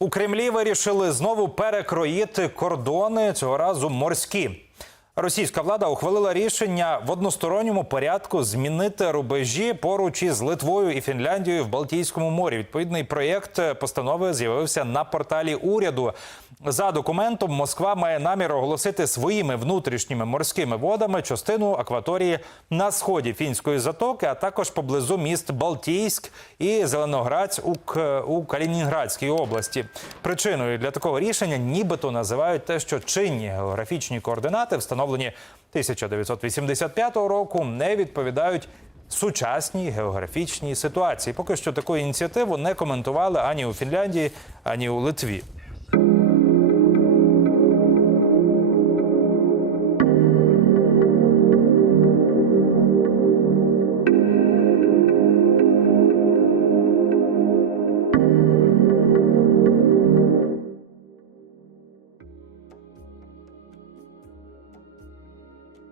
У Кремлі вирішили знову перекроїти кордони цього разу морські. Російська влада ухвалила рішення в односторонньому порядку змінити рубежі поруч із Литвою і Фінляндією в Балтійському морі. Відповідний проєкт постанови з'явився на порталі уряду. За документом Москва має намір оголосити своїми внутрішніми морськими водами частину акваторії на сході фінської затоки, а також поблизу міст Балтійськ і Зеленоградськ у, К- Калінінградській області. Причиною для такого рішення нібито називають те, що чинні географічні координати, встановлені 1985 року, не відповідають сучасній географічній ситуації. Поки що таку ініціативу не коментували ані у Фінляндії, ані у Литві.